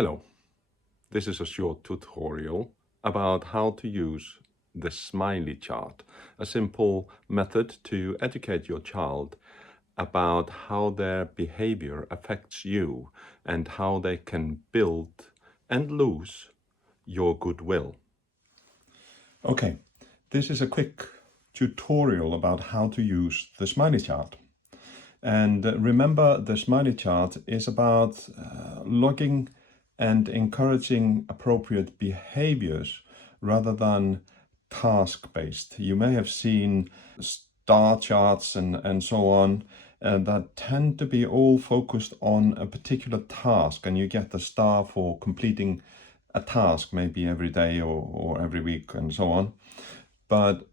Hello, this is a short tutorial about how to use the SmileyChart, a simple method to educate your child about how their behavior affects you and how they can build and lose your goodwill. Okay, this is a quick tutorial about how to use the SmileyChart. And remember, the SmileyChart is about logging and encouraging appropriate behaviors rather than task-based. You may have seen star charts and so on that tend to be all focused on a particular task, and you get the star for completing a task maybe every day or every week and so on. But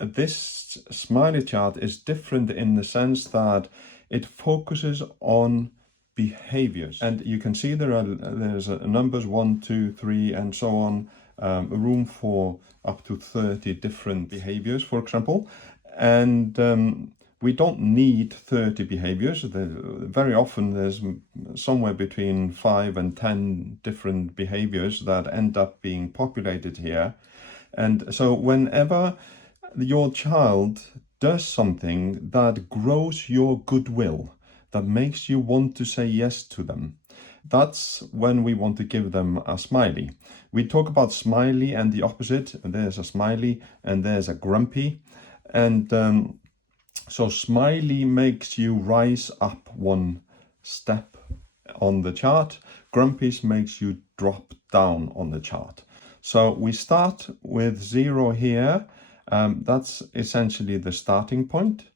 this SmileyChart is different in the sense that it focuses on behaviors, and you can see there's numbers 1, 2, 3 and so on, room for up to 30 different behaviors, for example. And we don't need 30 behaviors. Very often there's somewhere between 5 and 10 different behaviors that end up being populated here. And so whenever your child does something that grows your goodwill, that makes you want to say yes to them, that's when we want to give them a smiley. We talk about smiley and the opposite. There's a smiley and there's a grumpy. And so smiley makes you rise up one step on the chart. Grumpy's makes you drop down on the chart. So we start with 0 here. That's essentially the starting point.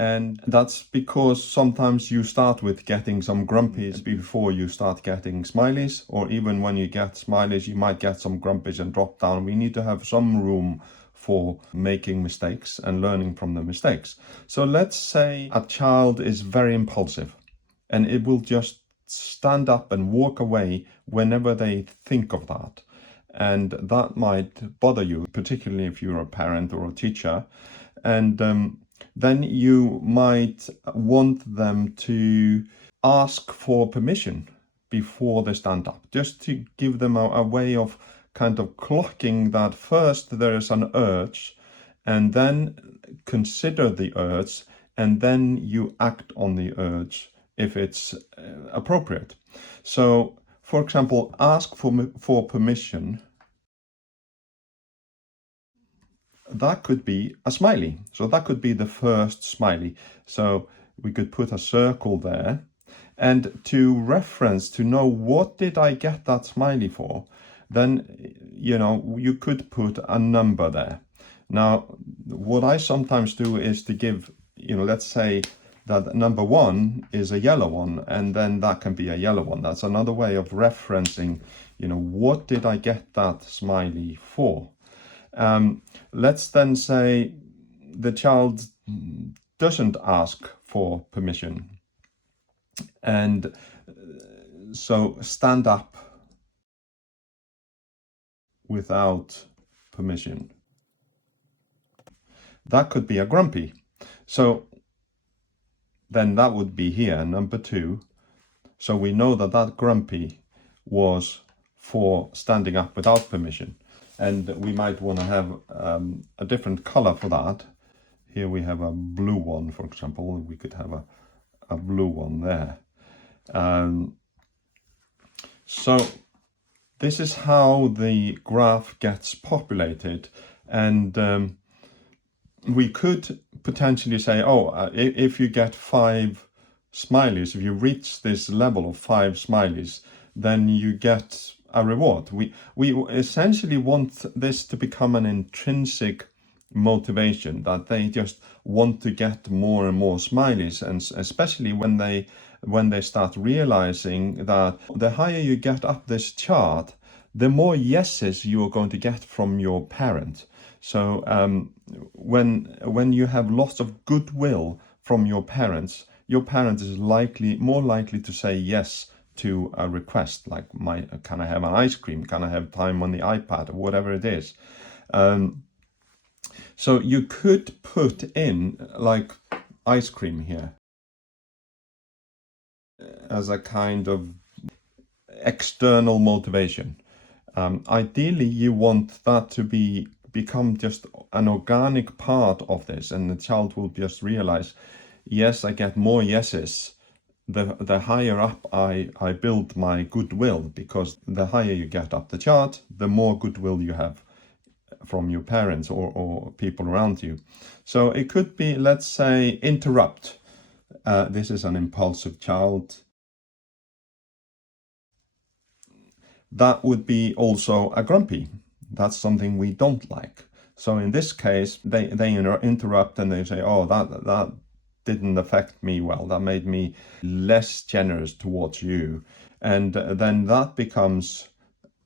And that's because sometimes you start with getting some grumpies before you start getting smileys, or even when you get smileys, you might get some grumpies and drop down. We need to have some room for making mistakes and learning from the mistakes. So let's say a child is very impulsive and it will just stand up and walk away whenever they think of that. And that might bother you, particularly if you're a parent or a teacher. And then you might want them to ask for permission before they stand up, just to give them a way of kind of clocking that first there is an urge, and then consider the urge, and then you act on the urge if it's appropriate. So, for example, ask for permission. That could be a smiley. So that could be the first smiley. So we could put a circle there. And to reference, to know what did I get that smiley for, then, you could put a number there. Now, what I sometimes do is to give, let's say that number 1 is a yellow one, and then that can be a yellow one. That's another way of referencing, what did I get that smiley for? Let's then say the child doesn't ask for permission. And so stand up without permission. That could be a grumpy. So then that would be here, number 2. So we know that that grumpy was for standing up without permission. And we might want to have a different color for that. Here we have a blue one, for example. We could have a blue one there. So this is how the graph gets populated. And we could potentially say, if you get 5 smileys, if you reach this level of 5 smileys, then you get a reward. We essentially want this to become an intrinsic motivation, that they just want to get more and more smileys, and especially when they start realizing that the higher you get up this chart, the more yeses you are going to get from your parent. So when you have lots of goodwill from your parent is more likely to say yes to a request, like, can I have an ice cream? Can I have time on the iPad? Or whatever it is. So you could put in like ice cream here as a kind of external motivation. Ideally, you want that to become just an organic part of this, and the child will just realize, yes, I get more yeses the higher up I build my goodwill, because the higher you get up the chart, the more goodwill you have from your parents or people around you. So it could be, let's say, interrupt. This is an impulsive child. That would be also a grumpy. That's something we don't like. So in this case, they interrupt and they say, oh, that didn't affect me well. That made me less generous towards you. And then that becomes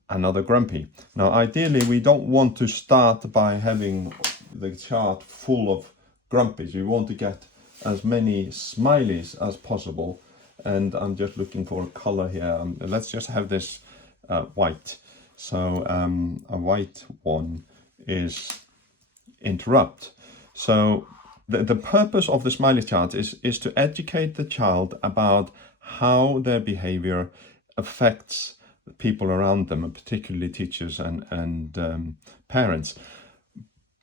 another grumpy. Now, ideally, we don't want to start by having the chart full of grumpies. We want to get as many smileys as possible. And I'm just looking for a color here. Let's just have this white. So a white one is interrupt. So the purpose of the smiley chart is to educate the child about how their behavior affects people around them, and particularly teachers and parents.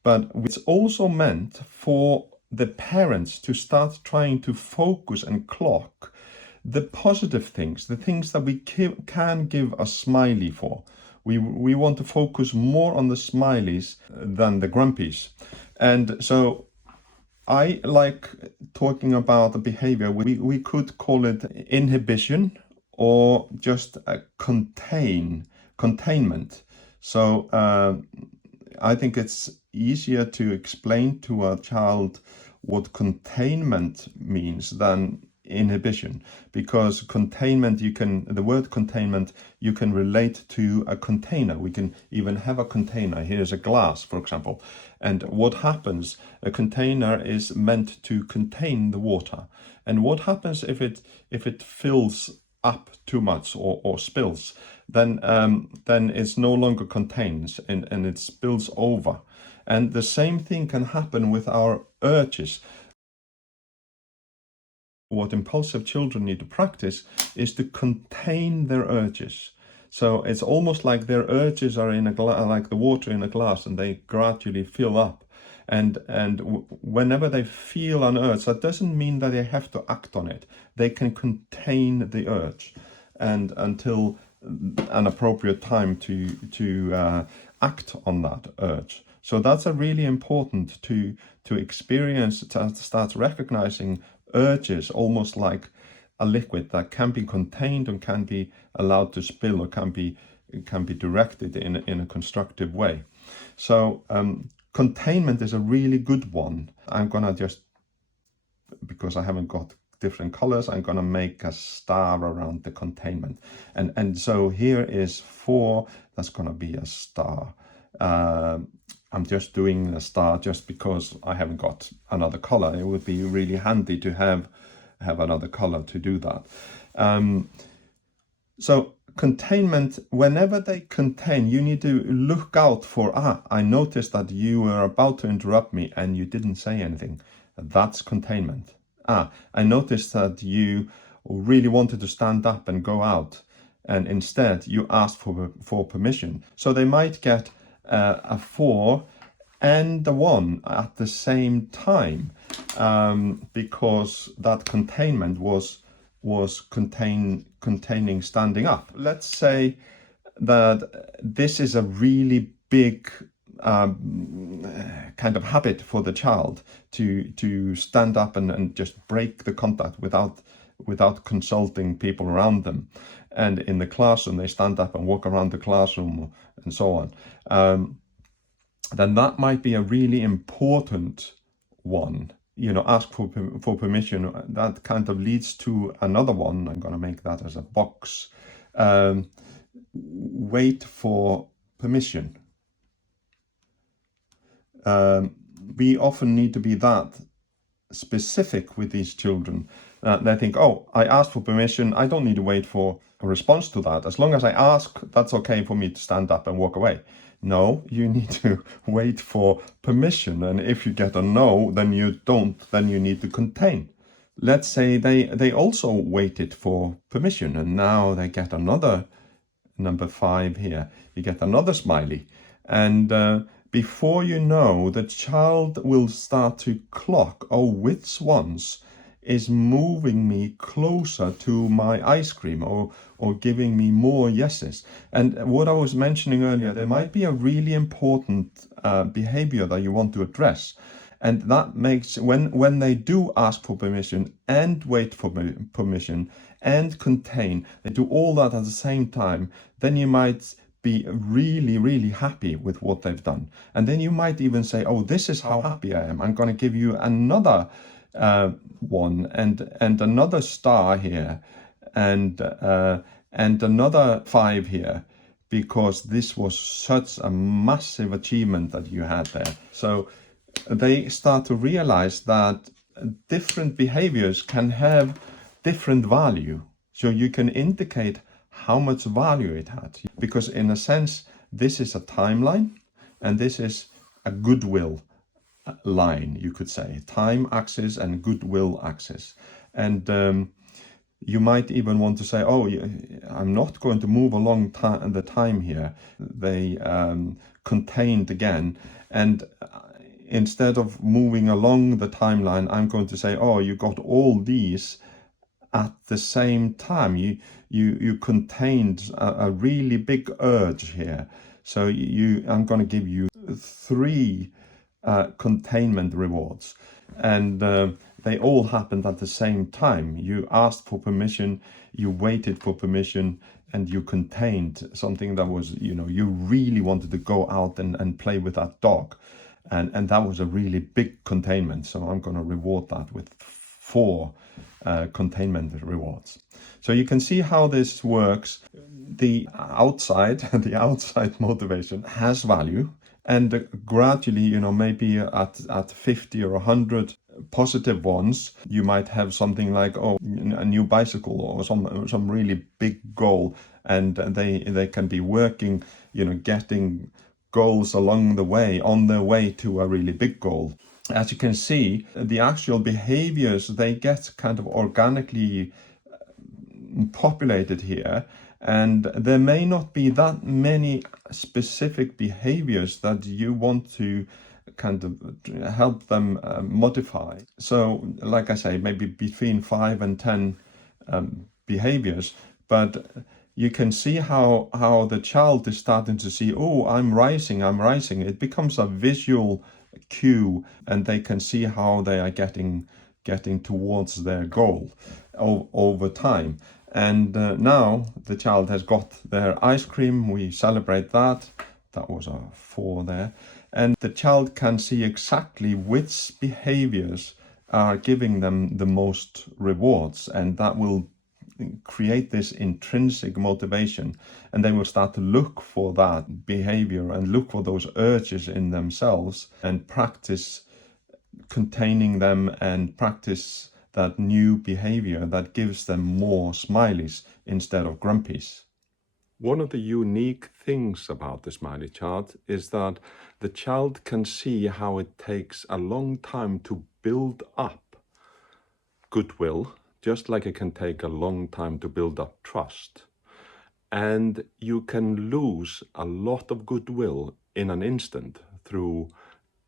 But it's also meant for the parents to start trying to focus and clock the positive things, the things that we can give a smiley for. We want to focus more on the smileys than the grumpies. And so I like talking about the behavior. We could call it inhibition or just a containment. So I think it's easier to explain to a child what containment means than inhibition, because containment, the word containment, you can relate to a container. We can even have a container. Here's a glass, for example. And what happens, a container is meant to contain the water. And what happens if it fills up too much or spills, then it's no longer contains and it spills over. And the same thing can happen with our urges. What impulsive children need to practice is to contain their urges. So it's almost like their urges are in like the water in a glass, and they gradually fill up. And whenever they feel an urge, that doesn't mean that they have to act on it. They can contain the urge, and until an appropriate time to act on that urge. So that's a really important to experience, to start recognizing urges almost like a liquid that can be contained and can be allowed to spill, or can be directed in a constructive way. So containment is a really good one. I'm gonna just, because I haven't got different colors, I'm gonna make a star around the containment. And so here is 4, that's gonna be a star. I'm just doing a star just because I haven't got another color. It would be really handy to have another color to do that. So containment, whenever they contain, you need to look out for, I noticed that you were about to interrupt me and you didn't say anything. That's containment. I noticed that you really wanted to stand up and go out, and instead you asked for permission. So they might get a 4 and a 1 at the same time, because that containment was containing standing up. Let's say that this is a really big kind of habit for the child to stand up and just break the contact without consulting people around them. And in the classroom, they stand up and walk around the classroom and so on. Then that might be a really important one. Ask for permission. That kind of leads to another one. I'm going to make that as a box. Wait for permission. We often need to be that specific with these children. They think, I asked for permission. I don't need to wait for a response to that. As long as I ask, that's okay for me to stand up and walk away. No, you need to wait for permission. And if you get a no, then you don't, then you need to contain. Let's say they also waited for permission, and now they get another number 5 here, you get another smiley. And before you know, the child will start to clock, oh, which ones is moving me closer to my ice cream, or giving me more yeses. And what I was mentioning earlier, there might be a really important behavior that you want to address. And that makes, when they do ask for permission and wait for permission and contain, they do all that at the same time, then you might be really, really happy with what they've done. And then you might even say, oh, this is how happy I am. I'm going to give you another one and another star here, and another 5 here, because this was such a massive achievement that you had there. So they start to realize that different behaviors can have different value. So you can indicate how much value it had, because in a sense, this is a timeline and this is a goodwill line, you could say, time axis and goodwill axis. And you might even want to say, oh, I'm not going to move along the time here. They contained again, and instead of moving along the timeline, I'm going to say, oh, you got all these at the same time. You contained a really big urge here. So I'm going to give you 3 containment rewards, and they all happened at the same time. You asked for permission, you waited for permission, and you contained something that was, you really wanted to go out and play with that dog. And that was a really big containment. So I'm going to reward that with 4 containment rewards. So you can see how this works. The outside motivation has value. And gradually, maybe at 50 or 100 positive ones, you might have something like, oh, a new bicycle, or some really big goal. And they can be working, getting goals along the way, on their way to a really big goal. As you can see, the actual behaviors, they get kind of organically populated here. And there may not be that many specific behaviors that you want to kind of help them modify. So, like I say, maybe between 5 and 10 behaviors, but you can see how the child is starting to see, oh, I'm rising. It becomes a visual cue, and they can see how they are getting towards their goal over time. And now the child has got their ice cream. We celebrate that. That was a 4 there. And the child can see exactly which behaviors are giving them the most rewards, and that will create this intrinsic motivation, and they will start to look for that behavior and look for those urges in themselves and practice containing them and practice that new behavior that gives them more smileys instead of grumpies. One of the unique things about the smiley chart is that the child can see how it takes a long time to build up goodwill, just like it can take a long time to build up trust. And you can lose a lot of goodwill in an instant through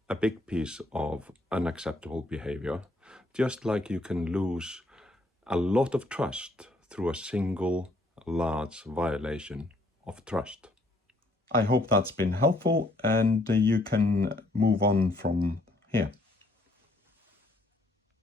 a big piece of unacceptable behavior, just like you can lose a lot of trust through a single large violation of trust. I hope that's been helpful, and you can move on from here.